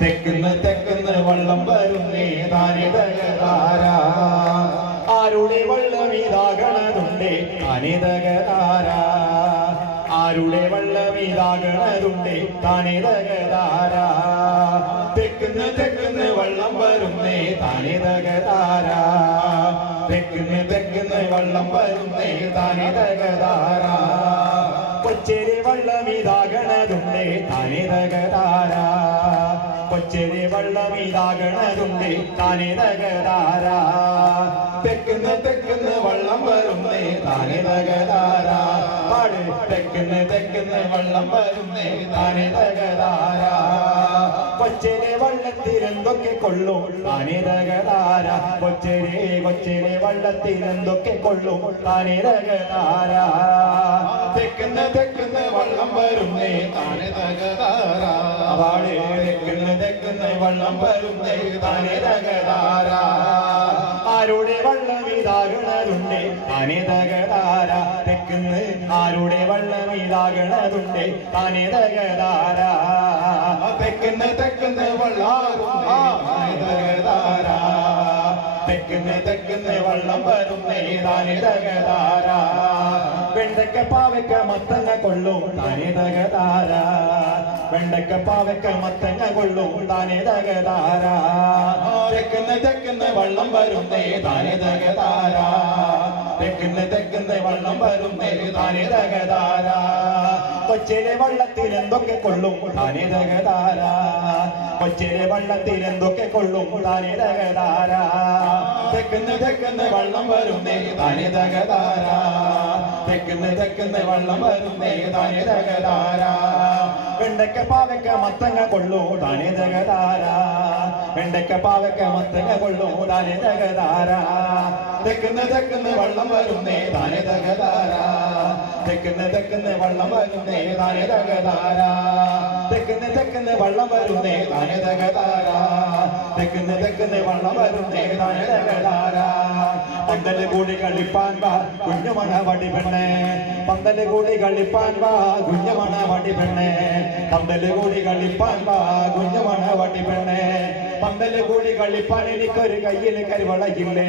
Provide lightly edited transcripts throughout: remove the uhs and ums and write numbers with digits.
തെക്കുന്ന് വള്ളം വരുന്നേ താനിതകതാര ആരുടെ വള്ളം ഇതാകണതുണ്ടേ താനിതകതാര ആരുടെ വള്ളം ഇതാകണതുണ്ടേ താനിതകതാര തെക്കുന്ന് വള്ളം വരുന്നേ താനിതകതാര തെക്കുന്ന് വള്ളം വരുന്നേ താനിതകതാര കൊച്ചേരി വള്ളം ഇതാകണതുണ്ടേ താനിതകതാര കൊച്ചേരി വള്ളം ഇതാകണതുണ്ടേ താനിതകതാര തെക്കുന്ന് വള്ളം വരുന്നേ താനിതകതാര പാട് തെക്കുന്ന് വള്ളം വരുന്നേ താനിതകതാര കൊച്ചേരി വള്ളത്തിൽ എന്തൊക്കെ കൊള്ളും താനിതകതാര കൊച്ചേരി വള്ളത്തിൽ എന്തൊക്കെ കൊള്ളും താനിതകതാര തെക്കുന്ന് വള്ളം വരുന്നേ താനിതകതാര പാട് തെക്കുന്ന് വള്ളം വരുന്നേ താനിതകതാര ആരുടെ വള്ളം ഇതാകണതുണ്ടേ താനിതകതാര തെക്കുന്ന് ആരുടെ വള്ളം ഇതാകണതുണ്ടേ താനിതകതാര തെക്കുന്ന് വള്ളം താനിതകതാര തെക്കുന്ന് വള്ളം വരുന്നേ താനിതകതാര വെണ്ടക്ക പാവക്ക മത്തങ്ങ കൊള്ളും താനിതകതാര വെണ്ടക്ക പാവക്ക മത്തങ്ങ കൊള്ളും താനിതകതാര തെക്കുന്ന് വള്ളം വരുന്നേ താനിതകതാര തെക്കുന്ന് വള്ളം വരുന്നേ താനിതകതാര കൊച്ചിലെ വള്ളത്തിൽ എന്തൊക്കെ കൊള്ളും താനിതകതാര കൊച്ചിലെ വള്ളത്തിൽ എന്തൊക്കെ കൊള്ളും താനിതകതാര തെക്കുന്ന് വള്ളം വരുന്നേ താനിതകതാര തെക്കുന്ന് വള്ളം വരുന്നേ താനിതകതാര വെണ്ടക്ക പാവക്ക മത്തങ്ങ കൊള്ളൂ താനിതകതാര വെണ്ടക്ക പാവക്ക മത്തങ്ങ കൊള്ളൂ താനിതകതാര തെക്കുന്ന് വള്ളം വരുന്നേ താനിതകതാര തെക്കുന്ന് വള്ളം വരുന്നേ താനിതകതാര തെക്കുന്ന് വള്ളം വരുന്നേ താനിതകതാര തെക്കുന്ന് വള്ളം വരുന്നേ താനിതകതാര പന്തല് കൂടി കളിപ്പാൻ വാ കുഞ്ഞുമണ വടി പെണ്ണേ പന്തല് കൂടി കളിപ്പാൻ വാ കുഞ്ഞുമണ വടി പെണ്ണേ പന്തല് കൂടി കളിപ്പാൻ വാ കുഞ്ഞുമണ വടി പെണ്ണേ പന്തല് കൂടി കളിപ്പാൻ എനിക്കൊരു കയ്യിൽ കരുവളയില്ലേ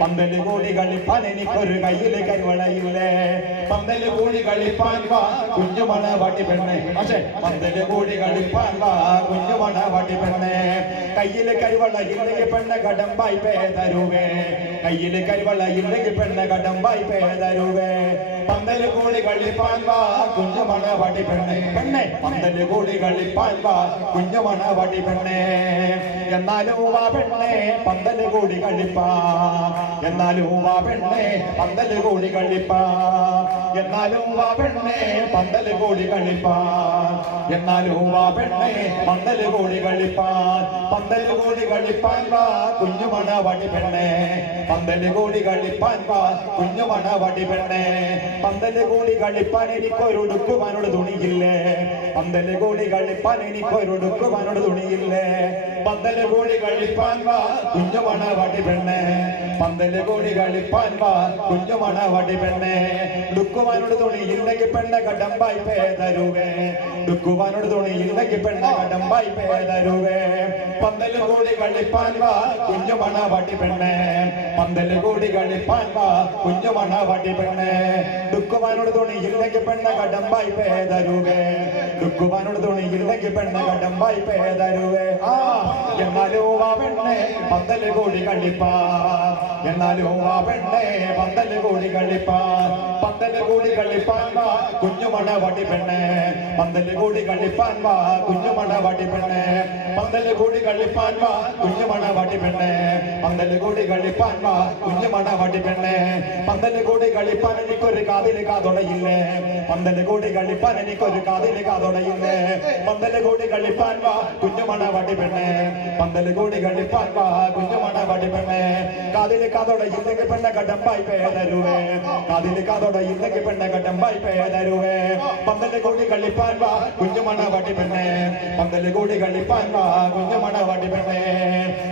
പന്തല് കൂടി കളിപ്പാൻ എനിക്കൊരു കയ്യിൽ കരുവളയില്ലേ പന്തല് കൂടി കളിപ്പാൻ വാ കുഞ്ഞുമണ വടി പെണ്ണേ പക്ഷേ പന്തല് കൂടി കളിപ്പാൻ വാ കുഞ്ഞുമണ വടി പെണ്ണേ കയ്യിൽ കരുവളയില്ലെങ്കിൽ പെണ്ണ കടമ്പായി പേതരുവേ കയ്യിൽ കരുവളയില്ലെങ്കിൽ പെണ്ണ കടമ്പായി പേതരുവേ പന്തല് കൂടി കളിപ്പാൻ വാ കുഞ്ഞുമണ വടി പെണ്ണേ പെണ്ണേ പന്തല് കൂടി കളിപ്പാൻ വാ കുഞ്ഞുമണ വടി പെണ്ണേ എന്നാലും വാ പെണ്ണേ പന്തല് കൂടി കളിപ്പാ എന്നാലും വാ പെണ്ണേ പന്തല് കൂടി കളിപ്പാ എന്നാലും വാ പെണ്ണേ പന്തല് കൂടി കളിപ്പാ എന്നാലും വാ പെണ്ണേ പന്തല് കൂടി കളിപ്പാൻ പന്തല് കൂടി കളിപ്പാൻ വാ കുഞ്ഞുമണ വടി പെണ്ണേ പന്തല് കൂടി കളിപ്പാൻ വാ കുഞ്ഞുമണ വടി പെണ്ണേ പന്തല് കൂടി കളിപ്പാൻ എനിക്കൊരു ഉടുക്കുവാനോട് തുണിയില്ലേ പന്തല് കൂടി കളിപ്പാൻ എനിക്കൊരു ഉടുക്കുവാനോട് തുണിയില്ലേ പന്തല് കൂടി കളിപ്പാൻ വാ കുഞ്ഞുമണ വടി പെണ്ണേ പന്തല് കൂടി കളിപ്പാൻ വാ കുഞ്ഞുമണ വടി പെണ്ണേ ദുഃഖുവാനോട് തുണിയില്ലെങ്കിൽ പെണ്ണ കടമ്പായി പേതരുവേ ദുഃഖുവാനോട് തുണിയില്ലെങ്കിൽ പെണ്ണ കടമ്പായി പേതരുവേ പന്തല് കൂടി കളിപ്പാൻ വാ കുഞ്ഞുമണ വടി പെണ്ണേ പന്തല് കൂടി കളിപ്പാൻ വാ കുഞ്ഞുമണ വടി പെണ്ണേ ദുഃഖുവാനോട് തുണിയില്ലെങ്കിൽ പെണ്ണ കടമ്പായി പേതരുവേ ദുഃഖുവാനോട് തുണിയില്ലെങ്കിൽ പെണ്ണ കടമ്പായി പേതരുവേ ആ എന്നാലും വാ പെണ്ണേ പന്തല് കൂടി കളിപ്പാൻ എന്നാലും വാ പെണ്ണേ പന്തല് കൂടി കളിപ്പാൻ പന്തല് കൂടി കളിപ്പാൻ വാ കുഞ്ഞുമണ വടി പെണ്ണേ പന്തല് കൂടി കളിപ്പാൻ വാ കുഞ്ഞുമണ വടി പെണ്ണേ പന്തല് കൂടി കളിപ്പാൻ വാ കുഞ്ഞുമണ വടി പെണ്ണേ പന്തല് കൂടി കളിപ്പാൻ വാ കുഞ്ഞുമണ വടി പെണ്ണേ പന്തല് കൂടി കളിപ്പാൻ എനിക്കൊരു കാതില് കാതൊടയില്ലേ പന്തല് കൂടി കളിപ്പാൻ എനിക്കൊരു കാതില് കാതൊടയില്ലേ പന്തല് കൂടി കളിപ്പാൻ വാ കുഞ്ഞുമണ വടി പെണ്ണേ പന്തല് കൂടി കളിപ്പാൻ വാ കുഞ്ഞുമണ വടി പെണ്ണേ കാതില് കാതൊടയില്ലെങ്കിൽ പെണ്ണ കടമ്പായി പേതരുവേ കാതില് കാതൊടയില്ലെങ്കിൽ പെണ്ണ കടമ്പായി പേതരുവേ പന്തല് കൂടി കളിപ്പാൻ വാ കുഞ്ഞുമണ വടി പെണ്ണേ പന്തല് കൂടി കളിപ്പാൻ വാ കുഞ്ഞുമണ വടി പെണ്ണേ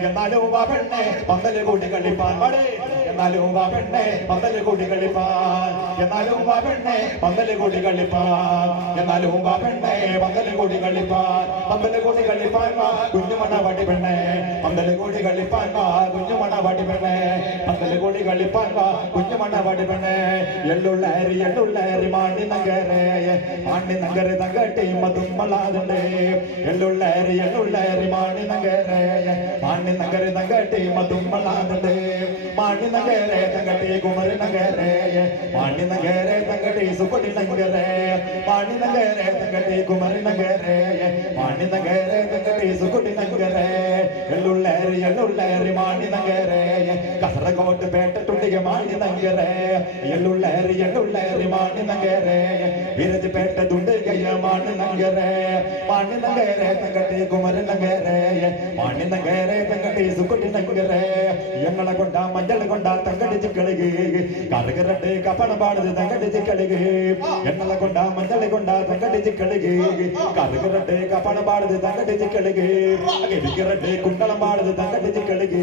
എന്നാലും വാ പെണ്ണേ പന്തല് കൂടി കളിപ്പാൻ വടേ എന്നാലും വാ പെണ്ണെ പന്തല് കൂടി കളിപ്പാൻ എന്നാലും വാ പെണ്ണെ പന്തല് കൂടി കളിപ്പാൻ എന്നാലും വാ പെണ്ണെ പന്തല് കൂടി കളിപ്പാൻ പന്തല് കൂടി കളിപ്പാൻ വാ കുഞ്ഞുമണ വടി പെണ്ണെ പന്തല് കൂടി കളിപ്പാൻ വാ കുഞ്ഞുമണ വടി പെണ്ണെ പന്തല് കൂടി കളിപ്പാൻ വാ കുഞ്ഞുമണ വടി പെണ്ണെ എള്ളുള്ളേരി മാണ്ടി നഗരെ തകട്ടി മതുമ്മളാതുണ്ട് എള്ളുള്ളേരി മാണ്ടി നഗരെ തകട്ടി മതുമ്മളാതുണ്ട് മാണ്ടി നഗരെ തകട്ടി കുമരി നഗരെ മാണ്ടി നഗരെ തകട്ടി സുപ്പടി നഗരെ മാണ്ടി നഗരെ തകട്ടി കുമരി നഗരെ മാണ്ടി നഗരെ തകട്ടി സുപ്പടി നഗരെ എള്ളുള്ളേരി മാണ്ടി നഗരെ കാസർഗോഡ് പേട്ടട്ടുണ്ടിക മാണ്ടി നഗരെ എള്ളുള്ളേരി മാണ്ടി നഗരെ വിരജപേട്ട തുണ്ടികയ മാണ്ടി നഗരെ തകട്ടി കുമരി നഗരെ മാണ്ടി നഗരെ തകട്ടി സുപ്പടി നഗരെ ഞങ്ങളെ കൊണ്ടാ മഞ്ഞൾ കൊണ്ടാ തങ്കടിച്ച് കളിക് കറുകരട്ട് കപ്പണ പാടുത് തങ്കടിച്ച് കളിക് ഞങ്ങളെ കൊണ്ടാ മഞ്ഞൾ കൊണ്ടാ തങ്കടിച്ച് കളിക് കറുകരട്ട് കപ്പണ പാടുത് തങ്കടിച്ച് കളിക് കരികരട്ട് കുണ്ടളം പാടുത് തങ്കടിച്ച് കളിക്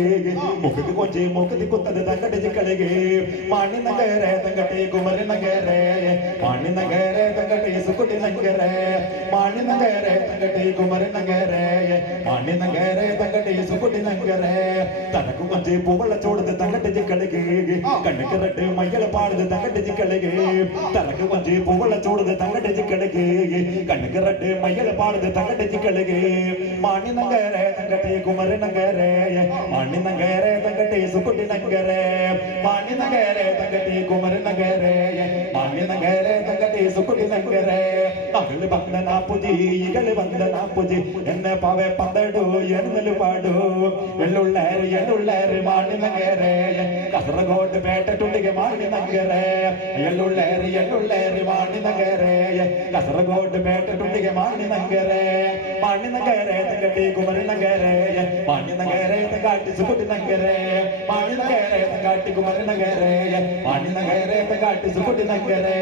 മുഖത്ത് കൊഞ്ചി മുഖത്ത് കുത്തത് തങ്കടിച്ച് കളിക് മാണി നഗരെ തങ്കട്ടി കുമരി നഗരെ മാണി നഗരെ തങ്കട്ടി സുക്കുട്ടി നഗരെ മാണി നഗരെ തങ്കട്ടി കുമരി നഗരെ മാണി നഗരെ തങ്കട്ടി സുക്കുട്ടി നഗരെ തനക്ക് കൊഞ്ചി പൂവള ചോടുത് തങ്കടിച്ച് കളിക് കണ്ണുകരട്ട് മയ്യള പാടുത് തങ്കടിച്ച് കളിക് തനക്ക് കൊഞ്ചി പൂവള ചോടുത് തങ്കടിച്ച് കളിക് കണ്ണുകരട്ട് മയ്യള പാടുത് തങ്കടിച്ച് കളിക് മാണി നഗരെ തങ്കട്ടി കുമരി നഗരെ മാണി നഗരെ തങ്കട്ടി സുക്കുട്ടി നഗരെ മാണി നഗരെ തങ്കട്ടി കുമരി നഗരെ മാണി നഗരെ തങ്കട്ടി സുക്കുട്ടി നഗരെ മകള് വന്ദന പുജി ഇകള് വന്ദന പുജി എന്നെ പാവെ പന്തടു എന്നല് പാടു എള്ളുള്ളേരി മാണി നഗരെ കാസർഗോഡ് പേട്ടട്ടുണ്ടിക മാണി നഗരെ എള്ളുള്ളേരി മാണി നഗരെ കാസർഗോഡ് പേട്ടട്ടുണ്ടിക മാണി നഗരെ തങ്കട്ടി കുമരി നഗരെ മാണി നഗരെ തങ്കാട്ടി സുക്കുട്ടി നഗരെ മാണി നഗരെ തങ്കാട്ടി കുമരി നഗരെ മാണി നഗരെ തങ്കാട്ടി സുക്കുട്ടി നഗരെ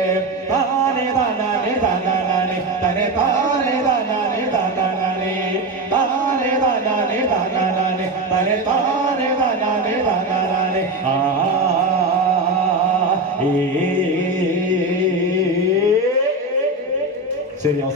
താനേ താനാനേ താനാനേ തനെ താനേ താനാനേ താനാനേ താനേ താനാനേ താനാനേ തനെ താനേ താനാനേ താനാനേ ശരി അവസാനം